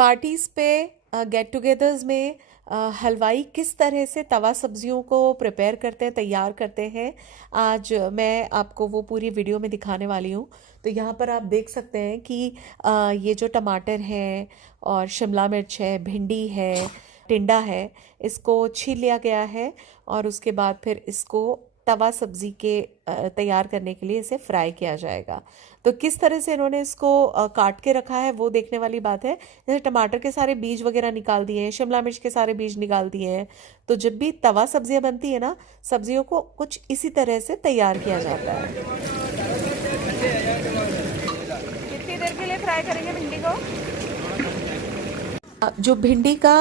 Parties पे, get togethers में हलवाई किस तरह से तवा सब्जियों को प्रिपेयर करते हैं, तैयार करते हैं, आज मैं आपको वो पूरी वीडियो में दिखाने वाली हूँ। तो यहाँ पर आप देख सकते हैं कि ये जो टमाटर है और शिमला मिर्च है, भिंडी है, टिंडा है, इसको छील लिया गया है और उसके बाद फिर इसको तवा सब्जी के तैयार करने के लिए इसे फ्राई किया जाएगा। तो किस तरह से इन्होंने इसको काट के रखा है वो देखने वाली बात है। जैसे टमाटर के सारे बीज वगैरह निकाल दिए हैं, शिमला मिर्च के सारे बीज निकाल दिए हैं। तो जब भी तवा सब्जियां बनती है ना, सब्जियों को कुछ इसी तरह से तैयार किया जाता है। कितनी देर के लिए फ्राई करेंगे भिंडी को? जो भिंडी का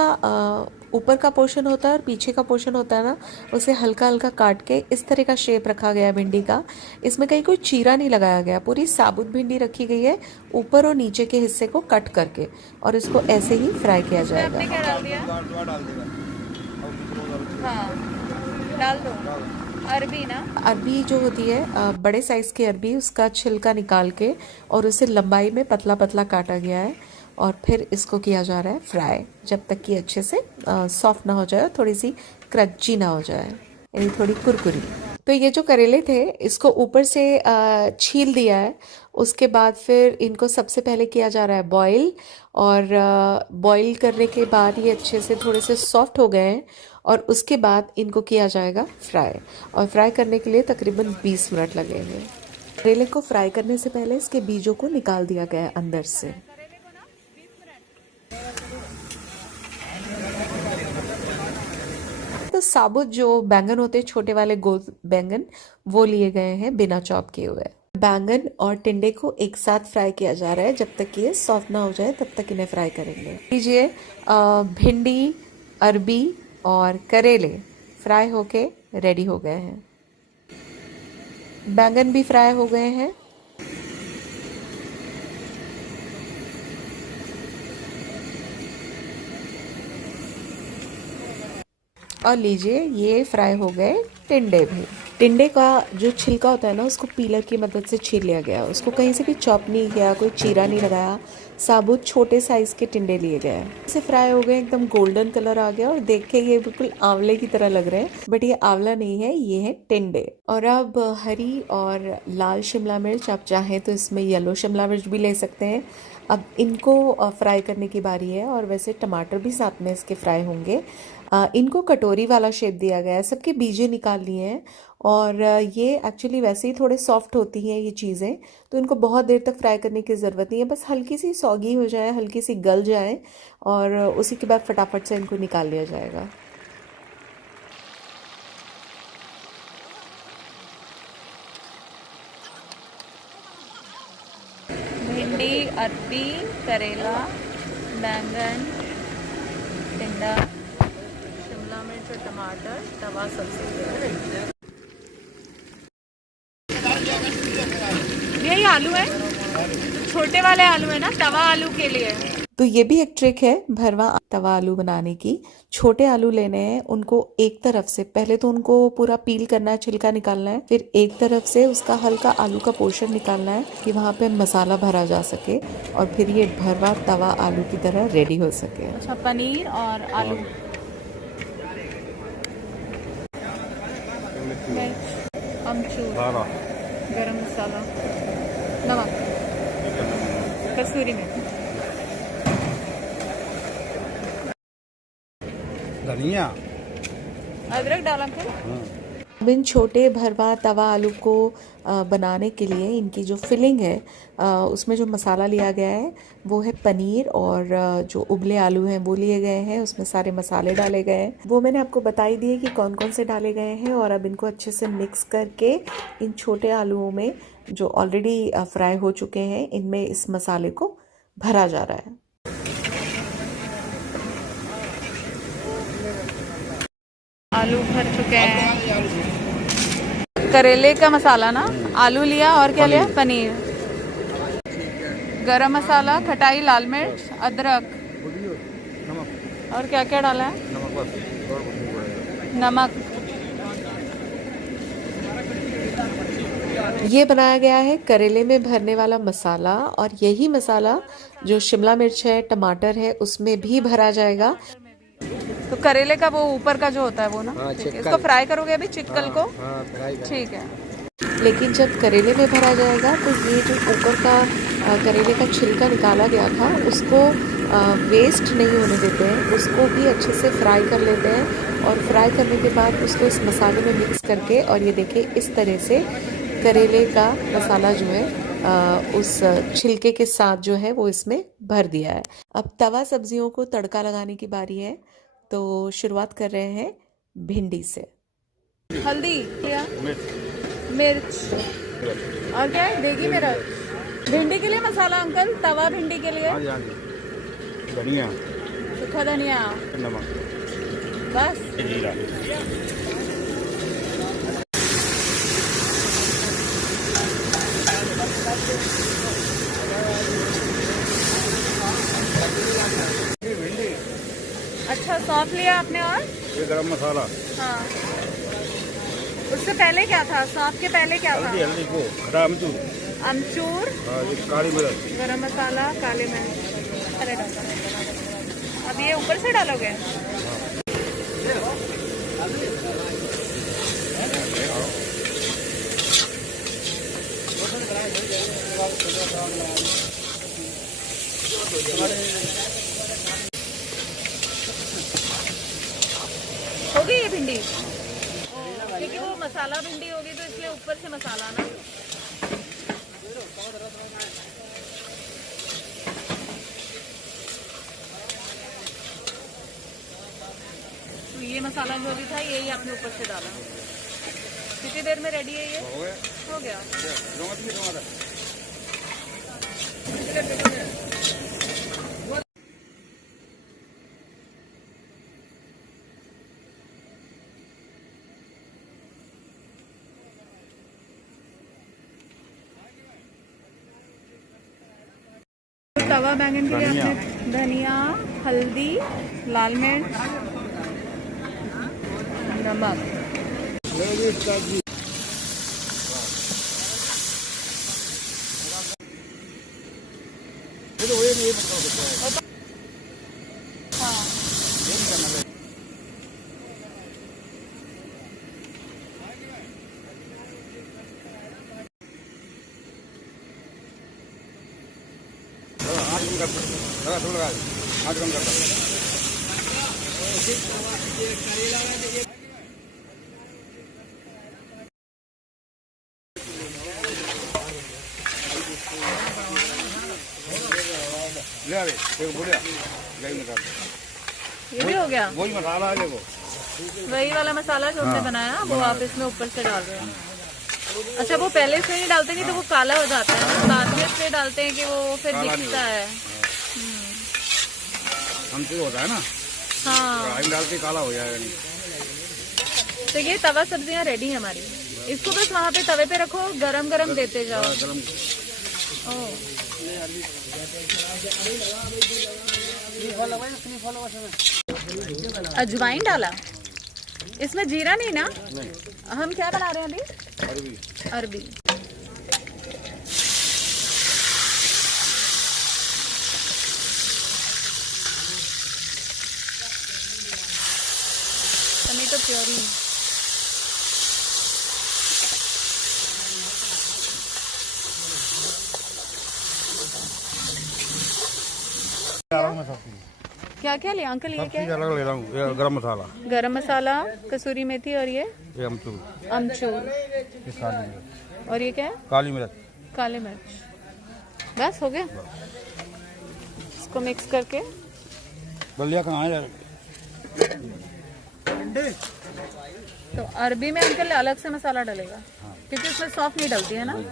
ऊपर का पोर्शन होता है और पीछे का पोर्शन होता है ना, उसे हल्का हल्का काट के इस तरह का शेप रखा गया है भिंडी का। इसमें कहीं कोई चीरा नहीं लगाया गया, पूरी साबुत भिंडी रखी गई है ऊपर और नीचे के हिस्से को कट करके, और इसको ऐसे ही फ्राई किया जाएगा। आपने क्या डाल दिया? हाँ, डाल दो। अरबी ना? अरबी जो होती है बड़े साइज की अरबी, उसका छिलका निकाल के और उसे लंबाई में पतला पतला काटा गया है और फिर इसको किया जा रहा है फ्राई, जब तक कि अच्छे से सॉफ्ट ना हो जाए, थोड़ी सी क्रंची ना हो जाए, यानी थोड़ी कुरकुरी। तो ये जो करेले थे इसको ऊपर से छील दिया है, उसके बाद फिर इनको सबसे पहले किया जा रहा है बॉईल, और बॉईल करने के बाद ये अच्छे से थोड़े से सॉफ्ट हो गए हैं और उसके बाद इनको किया जाएगा फ्राई, और फ्राई करने के लिए तकरीबन 20 मिनट लगेंगे। करेले को फ्राई करने से पहले इसके बीजों को निकाल दिया गया है अंदर से। तो साबुत जो बैंगन होते हैं, छोटे वाले गोल बैंगन, वो लिए गए हैं बिना चॉप किए हुए। बैंगन और टिंडे को एक साथ फ्राई किया जा रहा है, जब तक कि ये सॉफ्ट ना हो जाए तब तक इन्हें फ्राई करेंगे। लीजिए, भिंडी, अरबी और करेले फ्राई होके रेडी हो गए हैं। बैंगन भी फ्राई हो गए हैं। और लीजिए, ये फ्राई हो गए टिंडे भी। टिंडे का जो छिलका होता है ना, उसको पीलर की मदद से छील लिया गया, उसको कहीं से भी चॉप नहीं किया, कोई चीरा नहीं लगाया, साबुत छोटे साइज के टिंडे लिए गए। इसे फ्राई हो गए, एकदम गोल्डन कलर आ गया और देख के ये बिल्कुल आंवले की तरह लग रहे हैं, बट ये आंवला नहीं है, ये है टिंडे। और अब हरी और लाल शिमला मिर्च, आप चाहें तो इसमें येलो शिमला मिर्च भी ले सकते हैं। अब इनको फ्राई करने की बारी है, और वैसे टमाटर भी साथ में इसके फ्राई होंगे। इनको कटोरी वाला शेप दिया गया है, सबके बीजे निकाल लिए हैं, और ये एक्चुअली वैसे ही थोड़े सॉफ्ट होती हैं ये चीज़ें, तो इनको बहुत देर तक फ्राई करने की ज़रूरत नहीं है, बस हल्की सी सौगी हो जाए, हल्की सी गल जाए, और उसी के बाद फटाफट से इनको निकाल लिया जाएगा। भिंडी, अरबी, करेला, बैंगन, टिंडा, शिमला मिर्च और टमाटर तवा सब्जी। यही आलू है, छोटे वाले आलू है ना, तवा आलू के लिए। तो ये भी एक ट्रिक है भरवा तवा आलू बनाने की। छोटे आलू लेने हैं, उनको एक तरफ से पहले तो उनको पूरा पील करना है, छिलका निकालना है, फिर एक तरफ से उसका हल्का आलू का पोर्शन निकालना है कि वहाँ पे मसाला भरा जा सके, और फिर ये भरवा तवा आलू की तरह रेडी हो सके। अच्छा, पनीर और आलू, मिर्च, अमचूर, गरम मसाला, नमक, कसूरी मेथी, धनिया, अदरक डाला फिर। अब इन छोटे भरवा तवा आलू को बनाने के लिए इनकी जो फिलिंग है, उसमें जो मसाला लिया गया है वो है पनीर, और जो उबले आलू हैं वो लिए गए हैं, उसमें सारे मसाले डाले गए हैं, वो मैंने आपको बताई दिए कि कौन कौन से डाले गए हैं। और अब इनको अच्छे से मिक्स करके इन छोटे आलूओं में, जो ऑलरेडी फ्राई हो चुके हैं, इनमें इस मसाले को भरा जा रहा है। आलू भर चुके हैं। करेले का मसाला ना, आलू लिया और क्या लिया? पनीर, गरम मसाला, खटाई, लाल मिर्च, अदरक, और क्या क्या डाला है? नमक, ये बनाया गया है करेले में भरने वाला मसाला, और यही मसाला जो शिमला मिर्च है, टमाटर है, उसमें भी भरा जाएगा। तो करेले का वो ऊपर का जो होता है वो ना, हाँ, ठीक है। चिक्कल। इसको फ्राई करोगे अभी चिक्कल को? हाँ फ्राई कर। ठीक है। लेकिन जब करेले में भरा जाएगा तो ये जो ऊपर का करेले का छिलका निकाला गया था उसको वेस्ट नहीं होने देते हैं, उसको भी अच्छे से फ्राई कर लेते हैं, और फ्राई करने के बाद उसको इस मसाले में मिक्स करके, और ये देखिए इस तरह से करेले का मसाला जो है उस छिलके के साथ जो है वो इसमें भर दिया है। अब तवा सब्जियों को तड़का लगाने की बारी है, तो शुरुआत कर रहे हैं भिंडी से। हल्दी क्या, मिर्च और क्या है, देगी मिर्च। भिंडी के लिए मसाला अंकल, तवा भिंडी के लिए धनिया, सूखा धनिया, नमक, बस। जीरा। अच्छा सौंफ लिया आपने, और ये गरम मसाला। हाँ, उससे पहले क्या था, सौंफ के पहले क्या था? हल्दी, हल्दी को खड़ा अमचूर। अमचूर, हाँ, ये काली मिर्च। गरम मसाला, काले मिर्च। अरे डालो। अब ये ऊपर से डालोगे? हो गई ये भिंडी? क्योंकि वो मसाला भिंडी होगी तो इसलिए ऊपर से मसाला ना। तो ये मसाला जो भी था यही आपने ऊपर से डाला। कितनी देर में रेडी है ये? हो गया। तवा बैंगन के लिए आपने धनिया, हल्दी, लाल मिर्च, नमक। हाँ, हाथ कम करता। ले आ रे, एक बुढ़िया गई निकाल। ये भी हो गया। वही मसाला है वो। वही वाला मसाला जो हमने बनाया वो आप इसमें ऊपर से डाल रहे हैं। अच्छा, वो पहले से नहीं डालते, नहीं तो वो काला हो जाता है ना, बाद में इसलिए डालते हैं कि वो फिर दिखता है। हमसे होता है ना, हाँ। राइन डाल के काला हो जाएगा नहीं। तो ये तवा सब्जियां रेडी है हमारी। इसको बस वहाँ पे तवे पे रखो, गरम गरम देते जाओ। गरम। अजवाइन डाला इसमें, जीरा नहीं ना? नहीं। हम क्या बना रहे हैं अभी? अरबी। अरबी। Tomato puree. क्या क्या लिया अंकल? ये क्या है? अलग ले रहा हूँ, ये गरम मसाला, गरम मसाला, कसूरी मेथी, और ये अमचूर, अमचूर, ये काली मिर्च, और ये क्या है? काली मिर्च। काले मिर्च। बस हो गया। इसको मिक्स करके बलिया कहाँ है? तो अरबी में अंकल अलग से मसाला डलेगा, क्योंकि उसमें सौंफ नहीं डलती है ना।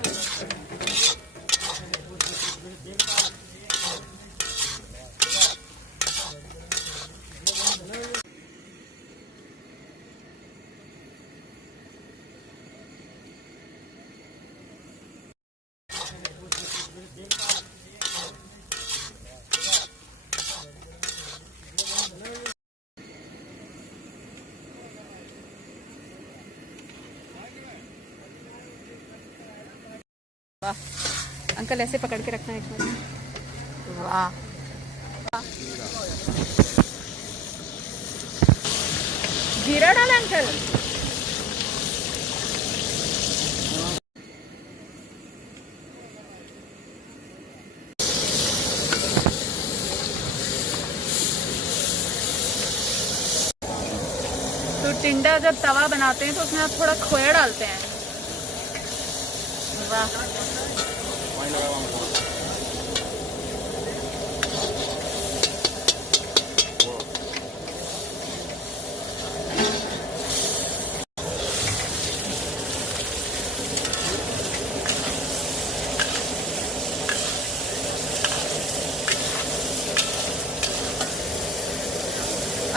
वाह अंकल ऐसे पकड़ के रखना एक मिनट। वाह जीरा डाला अंकल। तो टिंडा जब तवा बनाते हैं तो उसमें आप थोड़ा खोया डालते हैं। वाह पानी लगा हुआ मसाला।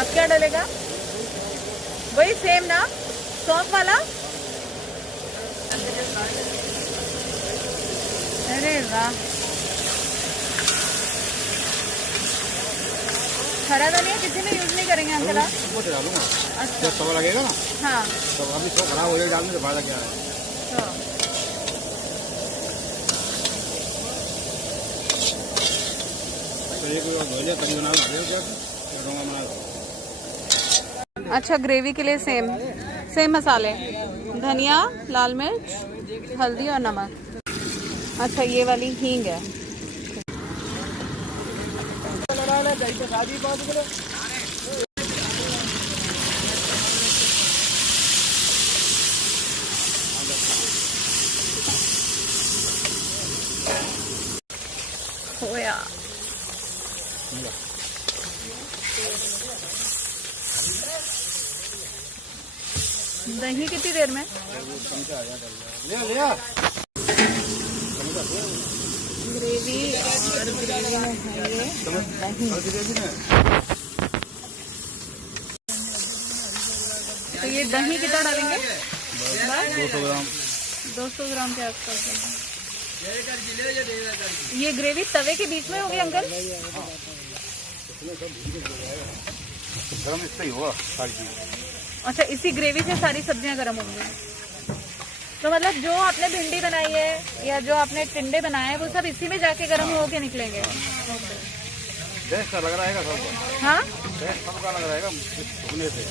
अब क्या डलेगा? वही सेम ना, सौंफ वाला। अरे वाह, हरा धनिया किसी में यूज नहीं करेंगे अंकल आप? वो तो डालूंगा अच्छा जब तवा लगेगा ना, हाँ तब अभी तो खराब हो जाएगा डालने से फायदा क्या है। तो तो ये कोई धो लिया कभी बना क्या डोंगा बना। अच्छा ग्रेवी के लिए सेम मसाले, धनिया, लाल मिर्च, हल्दी और नमक। अच्छा ये वाली हींग है। खोया दही कितनी देर में? लिया ग्रेवी और ग्रेवी में है ये दही। तो ये दही कितना डालेंगे? 200 ग्राम 200 ग्राम के आसपास। ये ग्रेवी तवे के बीच में होगी अंकल? गरम इससे ही होगा सारी चीज। अच्छा इसी ग्रेवी से सारी सब्जियां गर्म होंगी। तो मतलब जो आपने भिंडी बनाई है या जो आपने टिंडे बनाए हैं वो सब इसी में जाके गर्म हो के निकलेंगे। टेस्ट लग रहा है सबको। हाँ टेस्ट सबका लग रहा है भुनने से।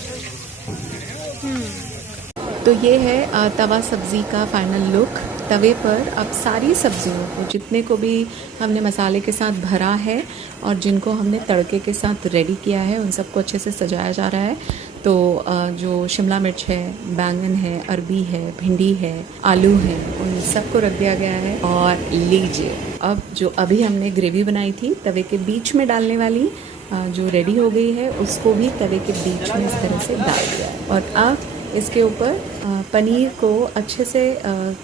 तो ये है तवा सब्ज़ी का फाइनल लुक। तवे पर अब सारी सब्जियों को, जितने को भी हमने मसाले के साथ भरा है और जिनको हमने तड़के के साथ रेडी किया है, उन सबको अच्छे से सजाया जा रहा है। तो जो शिमला मिर्च है, बैंगन है, अरबी है, भिंडी है, आलू है, उन सबको रख दिया गया है। और लीजिए अब जो अभी हमने ग्रेवी बनाई थी तवे के बीच में डालने वाली, जो रेडी हो गई है, उसको भी तवे के बीच में इस तरह से डाल दिया है। और अब इसके ऊपर पनीर को अच्छे से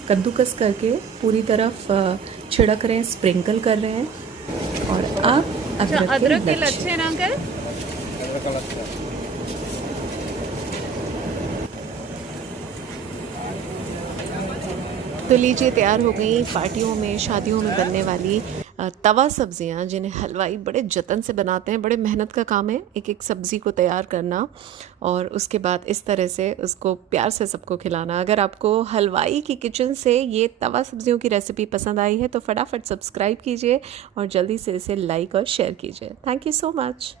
कद्दूकस करके पूरी तरफ छिड़क रहे हैं, स्प्रिंकल कर रहे हैं। और अब अदरक के लच्छे ना अंकल? तो लीजिए तैयार हो गई पार्टियों में, शादियों में बनने वाली तवा सब्जियां, जिन्हें हलवाई बड़े जतन से बनाते हैं। बड़े मेहनत का काम है एक एक सब्ज़ी को तैयार करना और उसके बाद इस तरह से उसको प्यार से सबको खिलाना। अगर आपको हलवाई की किचन से ये तवा सब्जियों की रेसिपी पसंद आई है तो फटाफट सब्सक्राइब कीजिए और जल्दी से इसे लाइक और शेयर कीजिए। Thank you so much.